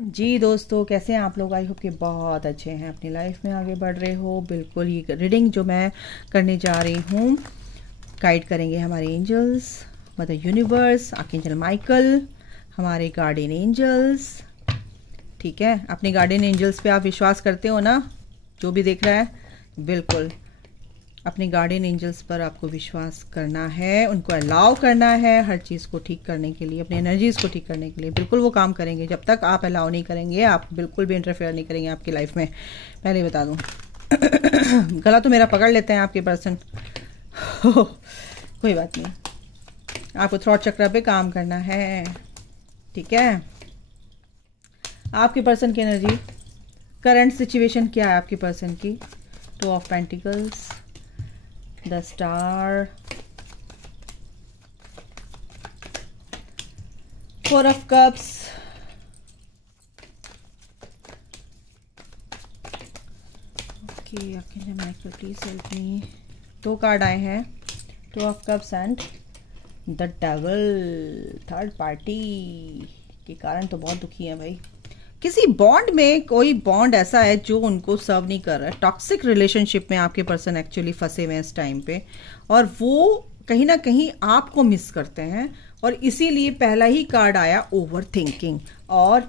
जी दोस्तों, कैसे हैं आप लोग। आई होप कि बहुत अच्छे हैं, अपनी लाइफ में आगे बढ़ रहे हो। बिल्कुल ये रीडिंग जो मैं करने जा रही हूँ, गाइड करेंगे हमारे angels, mother universe, archangel Michael, हमारे गार्डियन एंजल्स। ठीक है, अपने गार्डियन एंजल्स पे आप विश्वास करते हो ना, जो भी देख रहा है। बिल्कुल अपने गार्डियन एंजल्स पर आपको विश्वास करना है, उनको अलाउ करना है हर चीज़ को ठीक करने के लिए, अपनी एनर्जीज़ को ठीक करने के लिए। बिल्कुल वो काम करेंगे, जब तक आप अलाउ नहीं करेंगे, आप बिल्कुल भी इंटरफेयर नहीं करेंगे आपकी लाइफ में। पहले बता दूं गला तो मेरा पकड़ लेते हैं आपके पर्सन कोई बात नहीं, आपको थ्रॉट चक्र पे काम करना है। ठीक है, आपके पर्सन की एनर्जी, करंट सिचुएशन क्या है आपके पर्सन की। 2 of pentacles, the star, 4 of cups, okay, Archangel Michael, please help me। 2 card आए हैं, 2 of cups and the devil। Third party के कारण तो बहुत दुखी है भाई। किसी बॉन्ड में, कोई बॉन्ड ऐसा है जो उनको सर्व नहीं कर रहा है। टॉक्सिक रिलेशनशिप में आपके पर्सन एक्चुअली फंसे हुए हैं इस टाइम पे, और वो कहीं ना कहीं आपको मिस करते हैं। और इसीलिए पहला ही कार्ड आया ओवर थिंकिंग, और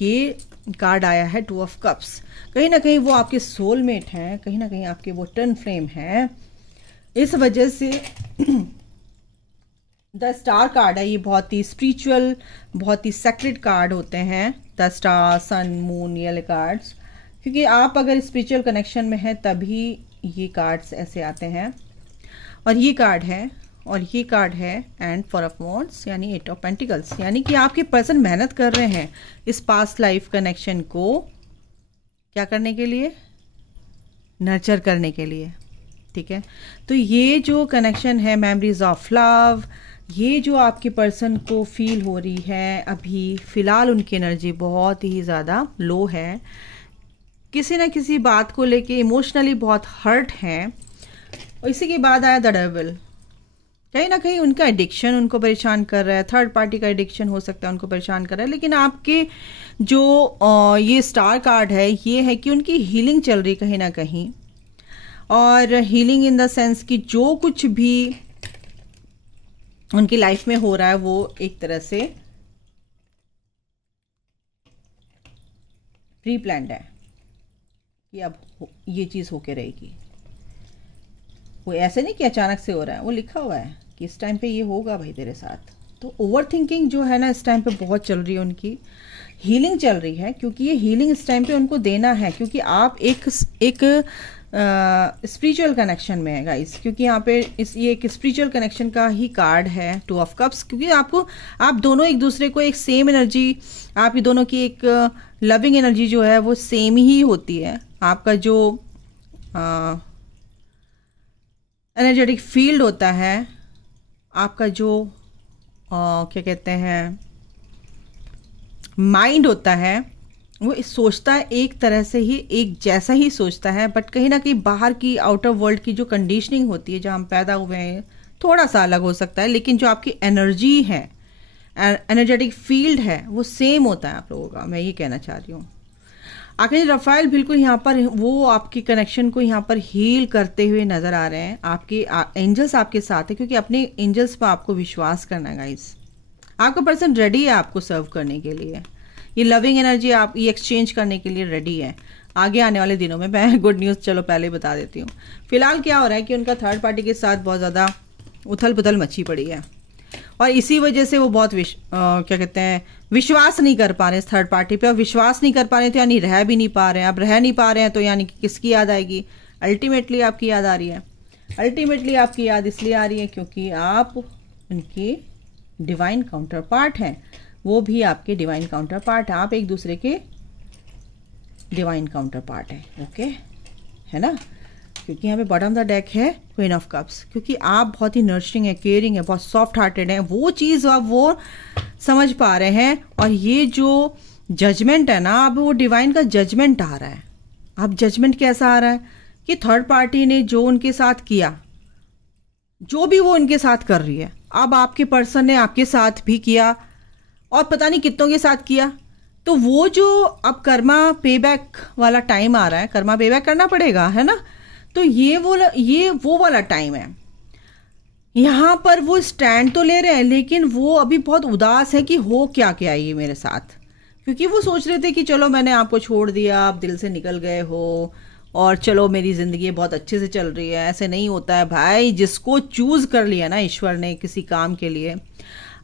ये कार्ड आया है 2 ऑफ कप्स। कहीं ना कहीं वो आपके सोलमेट हैं, कहीं ना कहीं आपके वो टर्न फ्लेम हैं। इस वजह से द स्टार कार्ड है, ये बहुत ही स्पिरिचुअल, बहुत ही सेक्रेड कार्ड होते हैं द स्टार, सन, मून, ये कार्ड्स। क्योंकि आप अगर स्पिरिचुअल कनेक्शन में हैं तभी ये कार्ड्स ऐसे आते हैं। और ये कार्ड है, और ये कार्ड है एंड 4 ऑफ वॉन्ड्स, यानी 8 ऑफ पेंटिकल्स। यानी कि आपके पर्सन मेहनत कर रहे हैं इस पास्ट लाइफ कनेक्शन को क्या करने के लिए, नर्चर करने के लिए। ठीक है, तो ये जो कनेक्शन है, मेमोरीज ऑफ लव, ये जो आपके पर्सन को फील हो रही है अभी फ़िलहाल, उनकी एनर्जी बहुत ही ज़्यादा लो है। किसी ना किसी बात को लेके इमोशनली बहुत हर्ट हैं। और इसी के बाद आया द डेविल। कहीं ना कहीं उनका एडिक्शन उनको परेशान कर रहा है, थर्ड पार्टी का एडिक्शन हो सकता है उनको परेशान कर रहा है। लेकिन आपके जो ये स्टार कार्ड है, ये है कि उनकी हीलिंग चल रही कहीं ना कहीं। और हीलिंग इन द सेंस कि जो कुछ भी उनकी लाइफ में हो रहा है वो एक तरह से प्री प्लान्ड है कि अब ये चीज़ होके रहेगी। वो ऐसे नहीं कि अचानक से हो रहा है, वो लिखा हुआ है कि इस टाइम पे ये होगा भाई तेरे साथ। तो ओवर थिंकिंग जो है ना इस टाइम पे बहुत चल रही है, उनकी हीलिंग चल रही है। क्योंकि ये हीलिंग इस टाइम पे उनको देना है, क्योंकि आप एक स्पिरिचुअल कनेक्शन में है गाइस। क्योंकि यहाँ पे ये एक स्पिरिचुअल कनेक्शन का ही कार्ड है 2 ऑफ कप्स। क्योंकि आप दोनों एक दूसरे को एक सेम एनर्जी, आप ये दोनों की एक लविंग एनर्जी जो है वो सेम ही होती है। आपका जो एनर्जेटिक फील्ड होता है, आपका जो क्या कहते हैं माइंड होता है, वो सोचता है एक तरह से ही, एक जैसा ही सोचता है। बट कहीं ना कहीं बाहर की, आउटर वर्ल्ड की जो कंडीशनिंग होती है, जहाँ हम पैदा हुए हैं, थोड़ा सा अलग हो सकता है। लेकिन जो आपकी एनर्जी है, एनर्जेटिक फील्ड है, वो सेम होता है आप लोगों का। मैं ये कहना चाह रही हूँ। आखिर रफाइल बिल्कुल यहाँ पर वो आपकी कनेक्शन को यहाँ पर हील करते हुए नजर आ रहे हैं। आपके एंजल्स आपके साथ है, क्योंकि अपने एंजल्स पर आपको विश्वास करना है गाइस। आपका पर्सन रेडी है आपको सर्व करने के लिए, ये लविंग एनर्जी आप ये एक्सचेंज करने के लिए रेडी है। आगे आने वाले दिनों में मैं गुड न्यूज़ चलो पहले बता देती हूँ। फिलहाल क्या हो रहा है कि उनका थर्ड पार्टी के साथ बहुत ज़्यादा उथल पुथल मची पड़ी है, और इसी वजह से वो बहुत क्या कहते हैं विश्वास नहीं कर पा रहे इस थर्ड पार्टी पे। और विश्वास नहीं कर पा रहे तो यानी रह भी नहीं पा रहे हैं। अब रह नहीं पा रहे हैं तो यानी कि किसकी याद आएगी, अल्टीमेटली आपकी याद आ रही है। अल्टीमेटली आपकी याद इसलिए आ रही है क्योंकि आप उनकी डिवाइन काउंटर पार्ट हैं, वो भी आपके डिवाइन काउंटर पार्ट है। आप एक दूसरे के डिवाइन काउंटर पार्ट है, ओके, है ना। क्योंकि यहाँ पे बॉटम द डेक है क्वीन ऑफ कप्स। क्योंकि आप बहुत ही नर्चरिंग है, केयरिंग है, बहुत सॉफ्ट हार्टेड है, वो चीज़ आप वो समझ पा रहे हैं। और ये जो जजमेंट है ना, अब वो डिवाइन का जजमेंट आ रहा है। अब जजमेंट कैसा आ रहा है कि थर्ड पार्टी ने जो उनके साथ किया, जो भी वो उनके साथ कर रही है, अब आपके पर्सन ने आपके साथ भी किया, और पता नहीं कितनों के साथ किया। तो वो जो अब कर्मा पे बैक वाला टाइम आ रहा है, कर्मा पे बैक करना पड़ेगा, है ना। तो ये वो वाला टाइम है। यहाँ पर वो स्टैंड तो ले रहे हैं, लेकिन वो अभी बहुत उदास है कि हो क्या क्या ये मेरे साथ, क्योंकि वो सोच रहे थे कि चलो मैंने आपको छोड़ दिया, आप दिल से निकल गए हो और चलो मेरी ज़िंदगी बहुत अच्छे से चल रही है। ऐसे नहीं होता है भाई। जिसको चूज़ कर लिया ना ईश्वर ने किसी काम के लिए,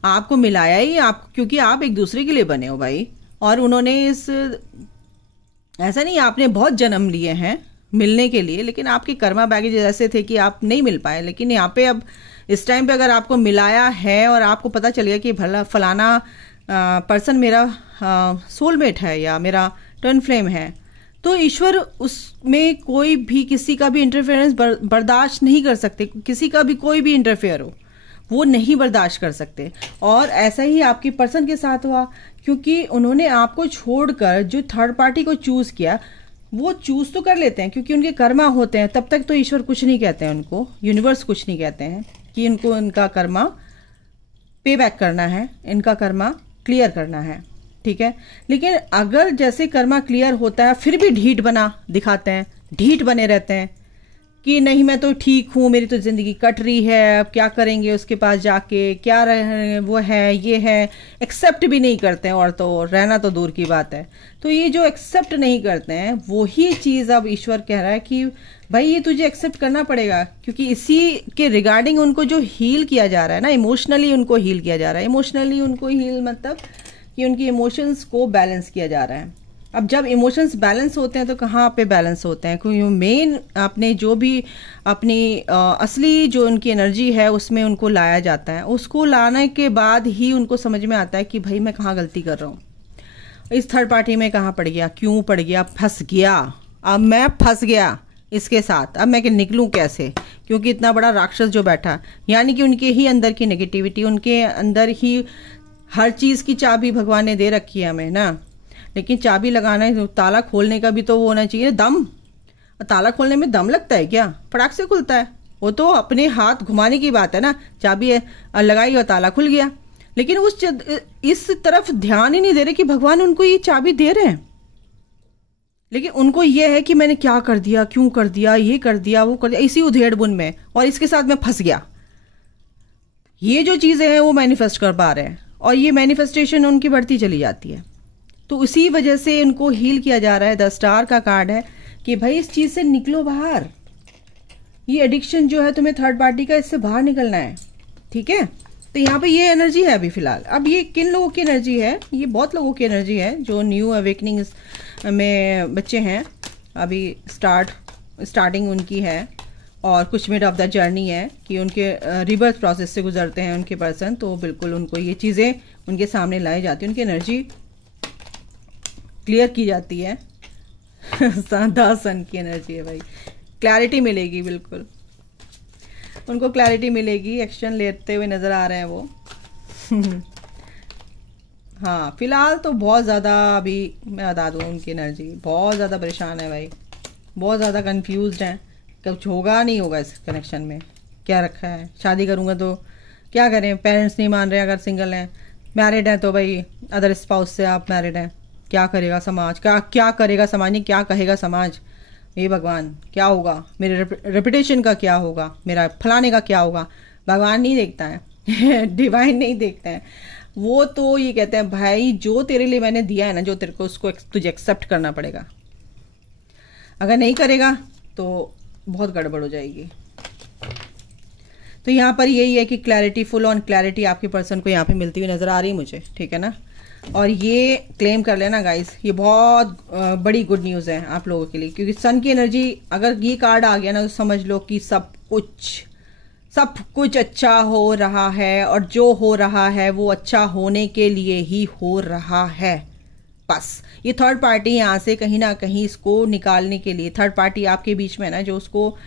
आपको मिलाया ही आप, क्योंकि आप एक दूसरे के लिए बने हो भाई। और उन्होंने ऐसा नहीं, आपने बहुत जन्म लिए हैं मिलने के लिए, लेकिन आपके कर्मा बैगेज ऐसे थे कि आप नहीं मिल पाए। लेकिन यहाँ पे अब इस टाइम पे अगर आपको मिलाया है और आपको पता चल गया कि भला फलाना पर्सन मेरा सोलमेट है या मेरा टर्न फ्लेम है, तो ईश्वर उसमें कोई भी किसी का भी इंटरफेरेंस बर्दाश्त नहीं कर सकते। किसी का भी कोई भी इंटरफेयर हो वो नहीं बर्दाश्त कर सकते। और ऐसा ही आपके पर्सन के साथ हुआ, क्योंकि उन्होंने आपको छोड़कर जो थर्ड पार्टी को चूज़ किया, वो चूज़ तो कर लेते हैं क्योंकि उनके कर्मा होते हैं। तब तक तो ईश्वर कुछ नहीं कहते हैं उनको, यूनिवर्स कुछ नहीं कहते हैं कि इनको इनका कर्मा पे बैक करना है, इनका कर्मा क्लियर करना है, ठीक है। लेकिन अगर जैसे कर्मा क्लियर होता है फिर भी ढीठ बना दिखाते हैं, ढीठ बने रहते हैं कि नहीं मैं तो ठीक हूँ, मेरी तो ज़िंदगी कट रही है, अब क्या करेंगे उसके पास जाके, क्या रहे वो है ये है, एक्सेप्ट भी नहीं करते हैं। और तो रहना तो दूर की बात है। तो ये जो एक्सेप्ट नहीं करते हैं वही चीज़ अब ईश्वर कह रहा है कि भाई ये तुझे एक्सेप्ट करना पड़ेगा, क्योंकि इसी के रिगार्डिंग उनको जो हील किया जा रहा है ना, इमोशनली उनको हील किया जा रहा है। इमोशनली उनको हील मतलब कि उनकी इमोशंस को बैलेंस किया जा रहा है। अब जब इमोशंस बैलेंस होते हैं तो कहाँ पे बैलेंस होते हैं, क्योंकि मेन आपने जो भी अपनी असली जो उनकी एनर्जी है उसमें उनको लाया जाता है। उसको लाने के बाद ही उनको समझ में आता है कि भाई मैं कहाँ गलती कर रहा हूँ, इस थर्ड पार्टी में कहाँ पड़ गया, क्यों पड़ गया, फंस गया। अब मैं फंस गया इसके साथ, अब मैं निकलूं कैसे, क्योंकि इतना बड़ा राक्षस जो बैठा, यानी कि उनके ही अंदर की नेगेटिविटी, उनके अंदर ही हर चीज़ की चाबी भगवान ने दे रखी है हमें ना। लेकिन चाबी लगाना है, ताला खोलने का भी तो वो होना चाहिए दम। ताला खोलने में दम लगता है क्या, फटाक से खुलता है। वो तो अपने हाथ घुमाने की बात है ना, चाबी लगाई और ताला खुल गया। लेकिन इस तरफ ध्यान ही नहीं दे रहे कि भगवान उनको ये चाबी दे रहे हैं। लेकिन उनको ये है कि मैंने क्या कर दिया, क्यों कर दिया, ये कर दिया, वो कर दिया, इसी उधेड़ बुन में, और इसके साथ मैं फंस गया। ये जो चीज़ें हैं वो मैनिफेस्ट कर पा रहे हैं, और ये मैनिफेस्टेशन उनकी बढ़ती चली जाती है। तो उसी वजह से उनको हील किया जा रहा है। 10 स्टार का कार्ड है कि भाई इस चीज़ से निकलो बाहर। ये एडिक्शन जो है तुम्हें थर्ड पार्टी का, इससे बाहर निकलना है, ठीक है। तो यहाँ पे ये एनर्जी है अभी फिलहाल। अब ये किन लोगों की एनर्जी है, ये बहुत लोगों की एनर्जी है जो न्यू अवेकनिंग में बच्चे हैं, अभी स्टार्टिंग उनकी है, और कुछ मिड ऑफ द जर्नी है कि उनके रिबर्थ प्रोसेस से गुजरते हैं उनके पर्सन। तो बिल्कुल उनको ये चीज़ें उनके सामने लाई जाती है, उनकी एनर्जी क्लियर की जाती है। सन की एनर्जी है भाई, क्लैरिटी मिलेगी, बिल्कुल उनको क्लैरिटी मिलेगी। एक्शन लेते हुए नज़र आ रहे हैं वो। हाँ फिलहाल तो बहुत ज़्यादा, अभी मैं बता दूँ उनकी एनर्जी बहुत ज़्यादा परेशान है भाई, बहुत ज़्यादा कंफ्यूज्ड हैं। कुछ होगा नहीं होगा इस कनेक्शन में, क्या रखा है, शादी करूँगा तो क्या करें, पेरेंट्स नहीं मान रहे, अगर सिंगल हैं, मैरिड हैं तो भाई अदर स्पाउस से आप मैरिड हैं, क्या करेगा समाज, क्या करेगा समाज, नहीं क्या कहेगा समाज, ये भगवान क्या होगा, मेरे रेपुटेशन का क्या होगा, मेरा फलाने का क्या होगा। भगवान नहीं देखता है डिवाइन नहीं देखता है, वो तो ये कहते हैं भाई जो तेरे लिए मैंने दिया है ना, जो तेरे को, उसको तुझे एक्सेप्ट करना पड़ेगा। अगर नहीं करेगा तो बहुत गड़बड़ हो जाएगी। तो यहाँ पर यही है कि क्लैरिटी, फुल ऑन क्लैरिटी आपके पर्सन को यहाँ पे मिलती हुई नज़र आ रही है मुझे, ठीक है ना। और ये क्लेम कर लेना गाइस, ये बहुत बड़ी गुड न्यूज़ है आप लोगों के लिए, क्योंकि सन की एनर्जी अगर ये कार्ड आ गया ना तो समझ लो कि सब कुछ अच्छा हो रहा है, और जो हो रहा है वो अच्छा होने के लिए ही हो रहा है। बस ये थर्ड पार्टी यहाँ से कहीं ना कहीं इसको निकालने के लिए, थर्ड पार्टी आपके बीच में ना जो उसको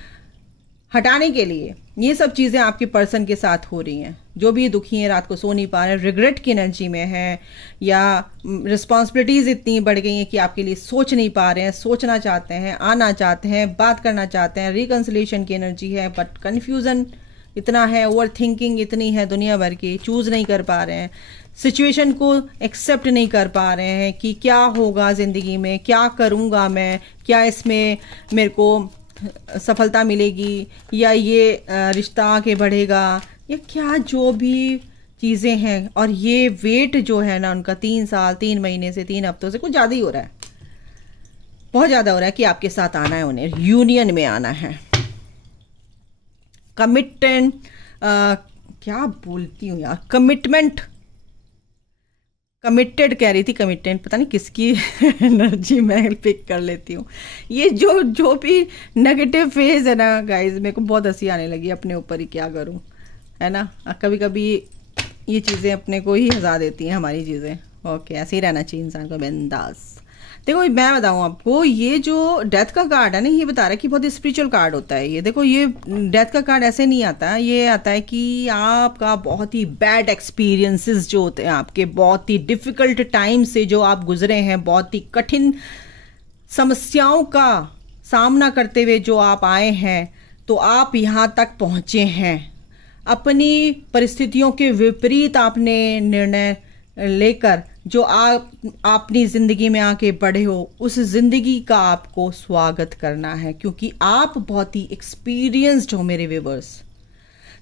हटाने के लिए ये सब चीज़ें आपके पर्सन के साथ हो रही हैं। जो भी दुखी हैं, रात को सो नहीं पा रहे हैं, रिग्रेट की एनर्जी में हैं, या रिस्पॉन्सिबिलिटीज़ इतनी बढ़ गई हैं कि आपके लिए सोच नहीं पा रहे हैं, सोचना चाहते हैं, आना चाहते हैं, बात करना चाहते हैं, रिकन्सिलेशन की एनर्जी है, बट कन्फ्यूज़न इतना है, ओवर थिंकिंग इतनी है दुनिया भर की, चूज़ नहीं कर पा रहे हैं। सिचुएशन को एक्सेप्ट नहीं कर पा रहे हैं कि क्या होगा ज़िंदगी में, क्या करूँगा मैं, क्या इसमें मेरे को सफलता मिलेगी, या ये रिश्ता आगे बढ़ेगा, या क्या जो भी चीज़ें हैं। और ये वेट जो है ना उनका 3 साल 3 महीने से 3 हफ्तों से कुछ ज़्यादा ही हो रहा है, बहुत ज़्यादा हो रहा है कि आपके साथ आना है, उन्हें यूनियन में आना है। कमिटेंट क्या बोलती हूँ यार, कमिटेड कह रही थी, कमिटेंट पता नहीं किसकी एनर्जी मैं पिक कर लेती हूँ। ये जो भी नेगेटिव फेज है ना गाइज, मेरे को बहुत हंसी आने लगी अपने ऊपर ही, क्या करूँ, है ना। कभी कभी ये चीज़ें अपने को ही हंसा देती हैं, हमारी चीज़ें। ओके, ऐसे ही रहना चाहिए इंसान को, बिंदास। देखो मैं बताऊँ आपको, ये जो डेथ का कार्ड है ना, ये बता रहा है कि बहुत स्पिरिचुअल कार्ड होता है ये। देखो ये डेथ का कार्ड ऐसे नहीं आता, ये आता है कि आपका बहुत ही बैड एक्सपीरियंसेस जो होते हैं, आपके बहुत ही डिफ़िकल्ट टाइम से जो आप गुजरे हैं, बहुत ही कठिन समस्याओं का सामना करते हुए जो आप आए हैं, तो आप यहाँ तक पहुँचे हैं। अपनी परिस्थितियों के विपरीत आपने निर्णय लेकर जो आप अपनी ज़िंदगी में आके बढ़े हो, उस ज़िंदगी का आपको स्वागत करना है, क्योंकि आप बहुत ही एक्सपीरियंस्ड हो मेरे व्यूअर्स।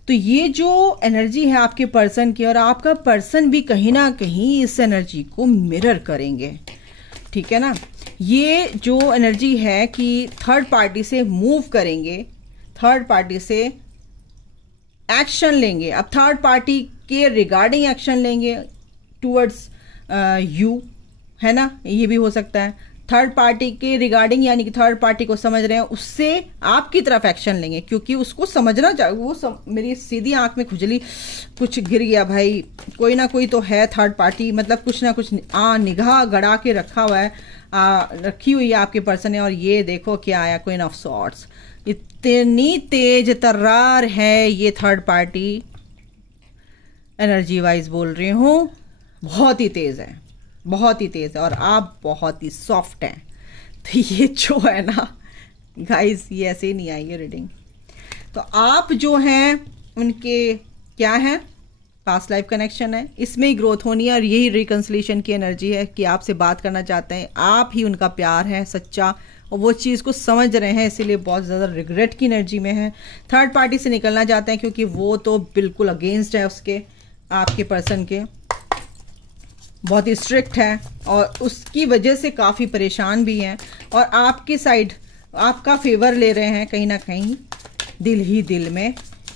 तो ये जो एनर्जी है आपके पर्सन की, और आपका पर्सन भी कहीं ना कहीं इस एनर्जी को मिरर करेंगे, ठीक है ना। ये जो एनर्जी है कि थर्ड पार्टी से मूव करेंगे, थर्ड पार्टी से एक्शन लेंगे। अब थर्ड पार्टी के रिगार्डिंग एक्शन लेंगे टूवर्ड्स यू, है ना, ये भी हो सकता है। थर्ड पार्टी के रिगार्डिंग, यानी कि थर्ड पार्टी को समझ रहे हैं, उससे आपकी तरफ एक्शन लेंगे, क्योंकि उसको समझना चाहिए। मेरी सीधी आंख में खुजली कुछ गिर गया भाई, कोई ना कोई तो है थर्ड पार्टी, मतलब कुछ ना कुछ निगाह गड़ा के रखा हुआ है, रखी हुई है आपके पर्सन ने। और ये देखो क्या आया, क्वीन ऑफ सॉर्ड्स। इतनी तेज तर्रार है ये थर्ड पार्टी, एनर्जी वाइज बोल रही हूँ, बहुत ही तेज़ है, बहुत ही तेज़ है। और आप बहुत ही सॉफ्ट हैं। तो ये जो है ना गाइस, ये ऐसे ही नहीं आएगी रीडिंग। तो आप जो हैं उनके क्या हैं, पास्ट लाइफ कनेक्शन है, इसमें ही ग्रोथ होनी है। और यही रिकन्सिलेशन की एनर्जी है कि आपसे बात करना चाहते हैं, आप ही उनका प्यार है सच्चा, और वो चीज़ को समझ रहे हैं, इसीलिए बहुत ज़्यादा रिग्रेट की एनर्जी में है। थर्ड पार्टी से निकलना चाहते हैं, क्योंकि वो तो बिल्कुल अगेंस्ट है उसके, आपके पर्सन के, बहुत ही स्ट्रिक्ट है, और उसकी वजह से काफ़ी परेशान भी हैं। और आपकी साइड आपका फेवर ले रहे हैं कहीं ना कहीं, दिल ही दिल में।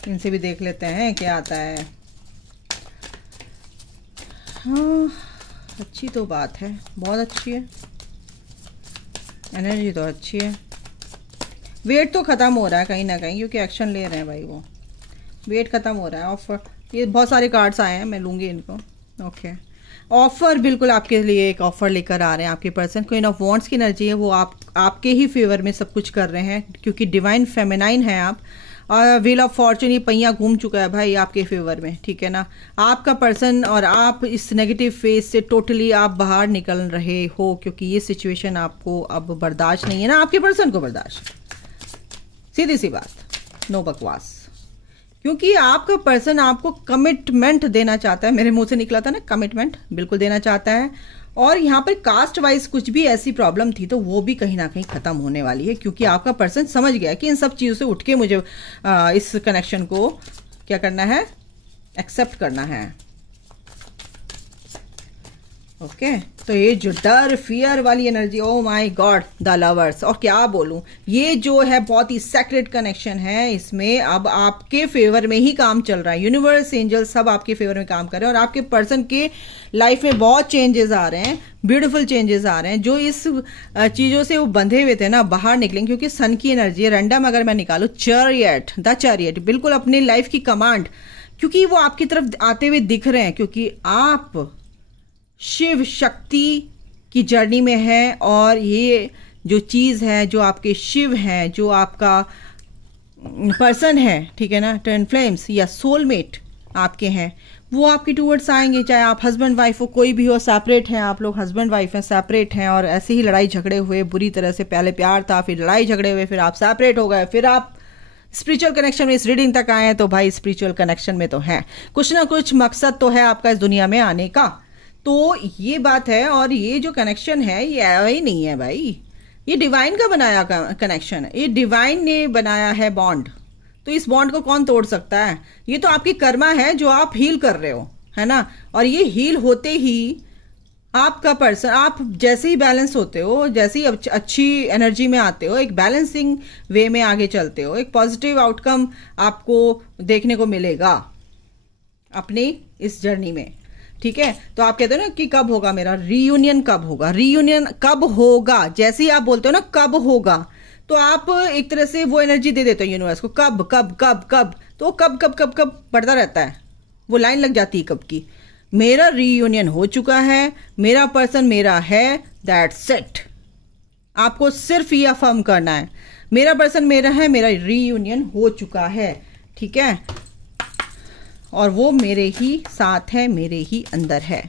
इनसे भी देख लेते हैं क्या आता है। हाँ, अच्छी तो बात है, बहुत अच्छी है, एनर्जी तो अच्छी है। वेट तो ख़त्म हो रहा है कहीं ना कहीं, क्योंकि एक्शन ले रहे हैं भाई, वो वेट ख़त्म हो रहा है। ऑफर, ये बहुत सारे कार्ड्स आए हैं, मैं लूँगी इनको। ओके, ऑफर, बिल्कुल आपके लिए एक ऑफर लेकर आ रहे हैं आपके पर्सन। क्वीन ऑफ वॉन्ड्स की एनर्जी है, वो आपके ही फेवर में सब कुछ कर रहे हैं, क्योंकि डिवाइन फेमिनाइन है आप। और व्हील ऑफ फॉर्चून, ये पहिया घूम चुका है भाई आपके फेवर में, ठीक है ना। आपका पर्सन और आप इस नेगेटिव फेज से टोटली आप बाहर निकल रहे हो, क्योंकि ये सिचुएशन आपको अब बर्दाश्त नहीं है ना, आपके पर्सन को बर्दाश्त, सीधी सी बात, नो बकवास। क्योंकि आपका पर्सन आपको कमिटमेंट देना चाहता है, मेरे मुंह से निकला था ना कमिटमेंट, बिल्कुल देना चाहता है। और यहाँ पर कास्ट वाइज कुछ भी ऐसी प्रॉब्लम थी, तो वो भी कहीं ना कहीं ख़त्म होने वाली है, क्योंकि आपका पर्सन समझ गया कि इन सब चीज़ों से उठ के मुझे इस कनेक्शन को क्या करना है, एक्सेप्ट करना है। ओके, तो ये जो डर फियर वाली energy, oh my God, the lovers, और क्या बोलूं, ये जो है बहुत ही सेक्रेट कनेक्शन है। इसमें अब आपके फेवर में ही काम चल रहा है, यूनिवर्स, एंजल सब आपके फेवर में काम कर रहे हैं। और आपके पर्सन के लाइफ में बहुत चेंजेस आ रहे हैं, ब्यूटीफुल चेंजेस आ रहे हैं, जो इस चीज़ों से वो बंधे हुए थे ना, बाहर निकलेंगे। क्योंकि सन की एनर्जी है, रैंडम अगर मैं निकालूं, चैरियट, द चैरियट, बिल्कुल अपनी लाइफ की कमांड, क्योंकि वो आपकी तरफ आते हुए दिख रहे हैं, क्योंकि आप शिव शक्ति की जर्नी में है। और ये जो चीज़ है, जो आपके शिव हैं, जो आपका पर्सन है, ठीक है ना, ट्विन फ्लेम्स या सोलमेट आपके हैं, वो आपके टूवर्ड्स आएंगे। चाहे आप हस्बैंड वाइफ हो, कोई भी हो, सेपरेट हैं आप लोग, हस्बैंड वाइफ हैं, सेपरेट हैं, और ऐसे ही लड़ाई झगड़े हुए बुरी तरह से, पहले प्यार था, फिर लड़ाई झगड़े हुए, फिर आप सेपरेट हो गए, फिर आप स्पिरिचुअल कनेक्शन में इस रीडिंग तक आए हैं तो भाई स्पिरिचुअल कनेक्शन में तो है, कुछ ना कुछ मकसद तो है आपका इस दुनिया में आने का। तो ये बात है, और ये जो कनेक्शन है ये आया ही नहीं है भाई, ये डिवाइन का बनाया कनेक्शन है, ये डिवाइन ने बनाया है बॉन्ड। तो इस बॉन्ड को कौन तोड़ सकता है? ये तो आपकी कर्मा है जो आप हील कर रहे हो, है ना। और ये हील होते ही आपका पर्सन, आप जैसे ही बैलेंस होते हो, जैसे ही अच्छी एनर्जी में आते हो, एक बैलेंसिंग वे में आगे चलते हो, एक पॉजिटिव आउटकम आपको देखने को मिलेगा अपनी इस जर्नी में, ठीक है। तो आप कहते हो ना कि कब होगा मेरा रीयूनियन, कब होगा रीयूनियन, कब होगा, जैसे ही आप बोलते हो ना कब होगा, तो आप एक तरह से वो एनर्जी दे देते हो यूनिवर्स को, कब कब कब कब, तो कब कब कब कब बढ़ता रहता है, वो लाइन लग जाती है कब की। मेरा रीयूनियन हो चुका है, मेरा पर्सन मेरा है, दैट्स इट। आपको सिर्फ ये अफर्म करना है, मेरा पर्सन मेरा है, मेरा रीयूनियन हो चुका है, ठीक है, और वो मेरे ही साथ है, मेरे ही अंदर है।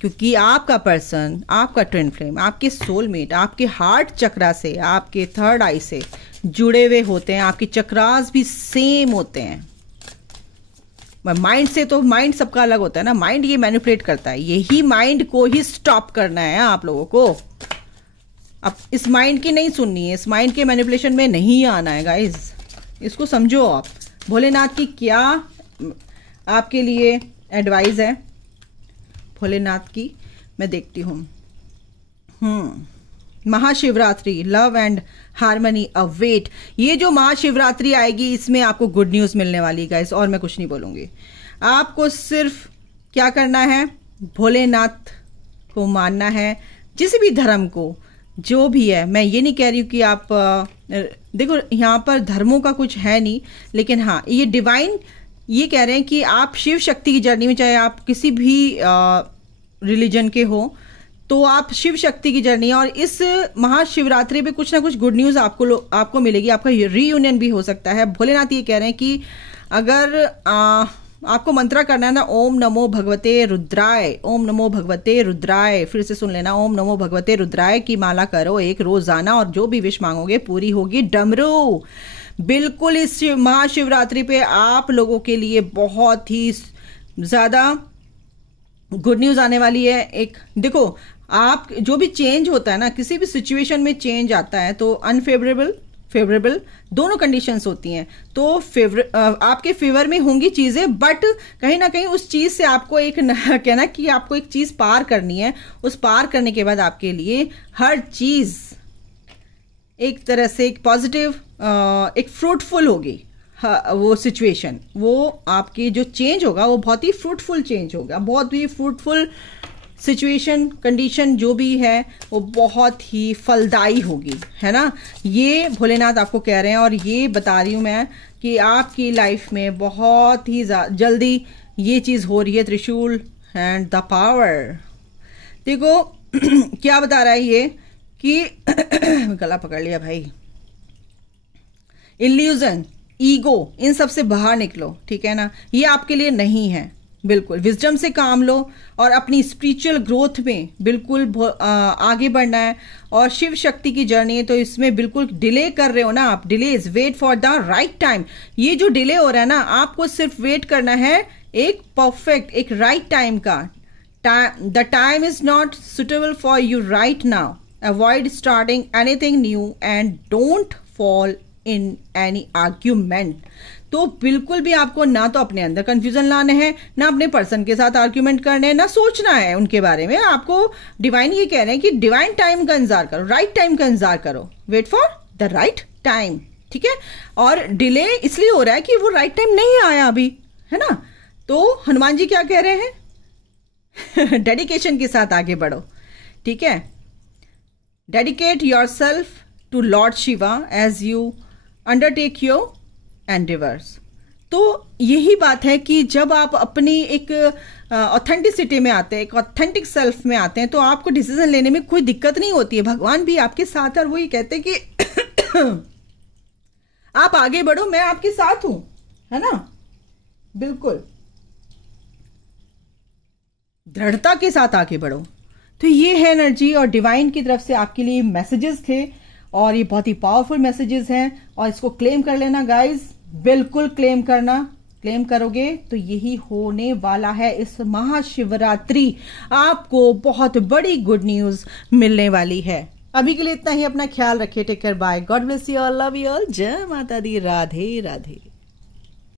क्योंकि आपका पर्सन, आपका ट्विन फ्लेम, आपके सोलमेट आपके हार्ट चक्रा से, आपके थर्ड आई से जुड़े हुए होते हैं, आपके चक्रास भी सेम होते हैं। माइंड से तो माइंड सबका अलग होता है ना, माइंड ये मैनिपुलेट करता है, यही माइंड को ही स्टॉप करना है आप लोगों को। अब इस माइंड की नहीं सुननी है, इस माइंड के मैनिपुलेशन में नहीं आना है गाइज, इसको समझो आप। भोलेनाथ की क्या आपके लिए एडवाइस है, भोलेनाथ की मैं देखती हूँ। Mahashivratri, love and harmony await. ये जो महाशिवरात्रि आएगी इसमें आपको गुड न्यूज़ मिलने वाली गाइस, और मैं कुछ नहीं बोलूँगी। आपको सिर्फ क्या करना है, भोलेनाथ को मानना है, जिस भी धर्म को, जो भी है। मैं ये नहीं कह रही हूँ कि आप देखो यहाँ पर धर्मों का कुछ है नहीं, लेकिन हाँ ये डिवाइन ये कह रहे हैं कि आप शिव शक्ति की जर्नी में, चाहे आप किसी भी रिलीजन के हो, तो आप शिव शक्ति की जर्नी है। और इस महाशिवरात्रि पे कुछ ना कुछ गुड न्यूज़ आपको मिलेगी, आपका रीयूनियन भी हो सकता है। भोलेनाथ ये कह रहे हैं कि अगर आपको मंत्रा करना है ना, ओम नमो भगवते रुद्राय, ओम नमो भगवते रुद्राय, फिर से सुन लेना, ओम नमो भगवते रुद्राय की माला करो एक रोजाना, और जो भी विश मांगोगे पूरी होगी। डमरू, बिल्कुल इस महाशिवरात्रि पे आप लोगों के लिए बहुत ही ज़्यादा गुड न्यूज़ आने वाली है। एक देखो, आप जो भी चेंज होता है ना, किसी भी सिचुएशन में चेंज आता है तो अनफेवरेबल, फेवरेबल दोनों कंडीशंस होती हैं। तो आपके फेवर में होंगी चीज़ें, बट कहीं ना कहीं उस चीज़ से आपको एक कहना कि आपको एक चीज़ पार करनी है, उस पार करने के बाद आपके लिए हर चीज़ एक तरह से एक पॉजिटिव, एक फ्रूटफुल होगी। वो सिचुएशन, वो आपकी जो चेंज होगा वो बहुत ही फ्रूटफुल चेंज होगा, बहुत ही फ्रूटफुल सिचुएशन, कंडीशन जो भी है वो बहुत ही फलदायी होगी, है ना। ये भोलेनाथ आपको कह रहे हैं, और ये बता रही हूँ मैं कि आपकी लाइफ में बहुत ही जल्दी ये चीज़ हो रही है। त्रिशूल एंड द पावर, देखो क्या बता रहा है ये कि गला पकड़ लिया भाई, इल्यूजन, ईगो, इन सब से बाहर निकलो, ठीक है ना। ये आपके लिए नहीं है, बिल्कुल विजडम से काम लो और अपनी स्पिरिचुअल ग्रोथ में बिल्कुल आगे बढ़ना है। और शिव शक्ति की जर्नी है तो इसमें बिल्कुल डिले कर रहे हो ना आप, delays, wait for the right time. ये जो डिले हो रहा है ना, आपको सिर्फ वेट करना है एक परफेक्ट, एक राइट टाइम का। The time is not suitable for you right now, avoid starting anything new and don't fall in any argument. तो बिल्कुल भी आपको ना तो अपने अंदर कंफ्यूजन लाने हैं, ना अपने पर्सन के साथ आर्ग्यूमेंट करने हैं, ना सोचना है उनके बारे में। आपको डिवाइन ये कह रहे हैं कि डिवाइन टाइम का इंतजार करो, राइट टाइम का इंतजार करो, wait for the right time, ठीक है। और डिले इसलिए हो रहा है कि वो राइट टाइम नहीं आया अभी, है ना। तो हनुमान जी क्या कह रहे हैं डेडिकेशन के साथ आगे बढ़ो, ठीक है। Dedicate yourself to lord Shiva as you undertake your endeavours. तो यही बात है कि जब आप अपनी एक ऑथेंटिसिटी में आते हैं, एक ऑथेंटिक सेल्फ में आते हैं, तो आपको डिसीजन लेने में कोई दिक्कत नहीं होती है। भगवान भी आपके साथ है और वो ये कहते हैं कि आप आगे बढ़ो, मैं आपके साथ हूं, है ना। बिल्कुल दृढ़ता के साथ आगे बढ़ो। तो ये है एनर्जी, और डिवाइन की तरफ से आपके लिए मैसेजेस थे, और ये बहुत ही पावरफुल मैसेजेस हैं, और इसको क्लेम कर लेना गाइज। बिल्कुल क्लेम करोगे तो यही होने वाला है। इस महाशिवरात्रि आपको बहुत बड़ी गुड न्यूज मिलने वाली है। अभी के लिए इतना ही, अपना ख्याल रखिए, take care, bye, God bless you all, love you all, जय माता दी, राधे राधे।